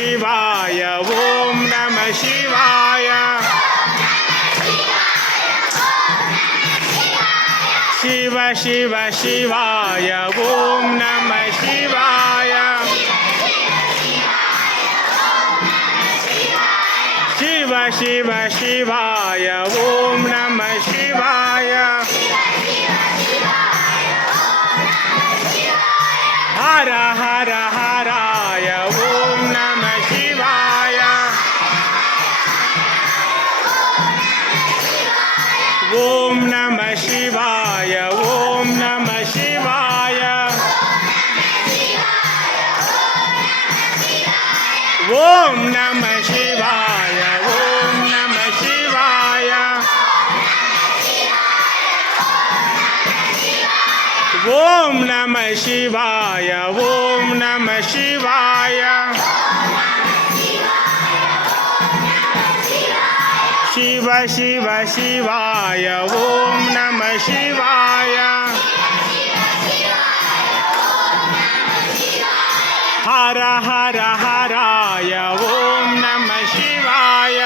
ಶಿವಾಯ ಓಂ ನಮಃ ಶಿವಾಯ ಶಿವ ಶಿವ ಶಿವಾಯ ಓಂ ನಮಃ ಶಿವಾಯ ಶಿವ ಶಿವ ಶಿವಾಯ ಓಂ ನಮಃ ಶಿವಾಯ ಹರ ಹರ ಹರಾಯ ಓಂ ನಮಃ ಶಿವಾಯ ಓಂ ನಮಃ ಶಿವಾಯ ಓಂ ನಮಃ ಶಿವಾಯ ಓಂ ನಮಃ ಶಿವಾಯ ಓಂ ನಮಃ ಶಿವಾಯ ಓಂ ನಮಃ ಶಿವಾಯ ಓಂ ನಮಃ ಶಿವಾಯ ಶಿವ ಶಿವ ಶಿವಾಯ ಓಂ ನಮಃ ಶಿವಾಯ ಹರ ಹರ ಹರಾಯ ಓಂ ನಮಃ ಶಿವಾಯ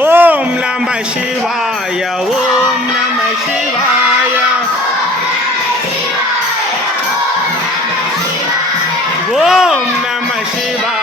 ಓಂ ನಮಃ ಶಿವಾಯ ಓಂ ನಮಃ ಶಿವಾಯ ಓಂ ನಮಃ ಶಿವಾಯ